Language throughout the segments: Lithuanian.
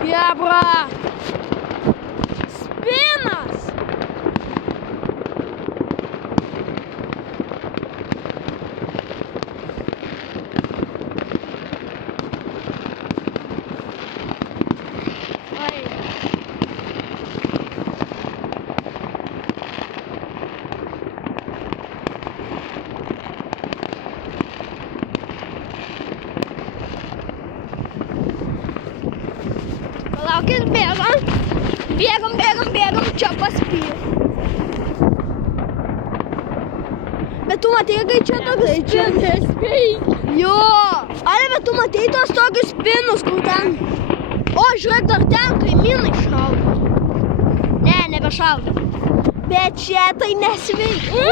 Chebra! Spinas! Ai. Palaukit, bėgam, čia paspėjo. Bet tu matei, kai čia tokius spinus? Jo! Ale, bet tu matei tos tokius spinus, kur ten? O, žiūrėk, dar ten kaimynai šaudo. Ne, nebešaudo. Bet čia tai nesveika.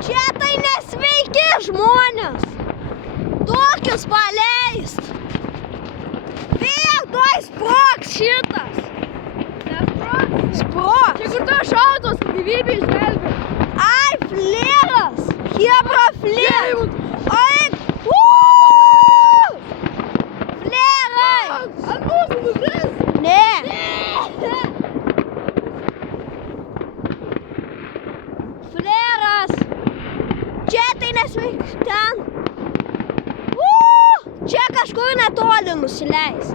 Čia tai nesveiki žmonės. Tokius paleist. Vėl tuoj sprogs šitas. Nesprogs? Sprogs. Čia kur to šautos, gyvybė išgelbė. Ai, fleras. Chebra fleras. Ai, flerai. Ant mūsų nukris? Ne. Fleras. Čia tai nesveiks ten. Čia kažkur netoli nusileis.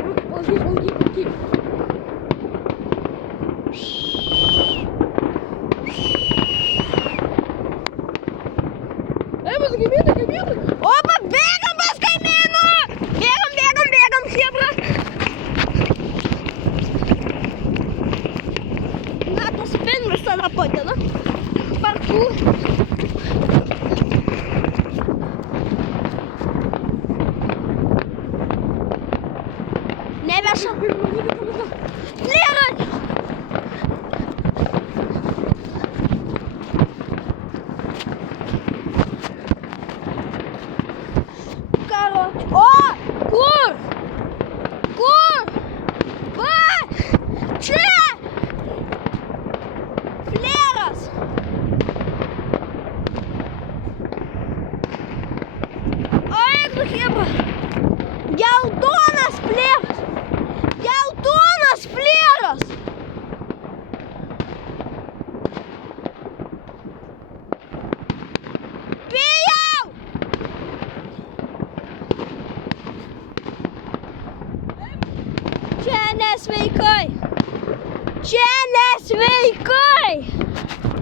Opa, bėgam pas kaimynų! Bėgam, chebra! Na, tas spinus tada padeda. Parkour. Neveša. Flerai! O! Kur? Va! Čia! Fleras! Oi, chebra! Geltonas fleras! Geltonas fleras! Bijau! Čia nesveikai! Čia nesveikai!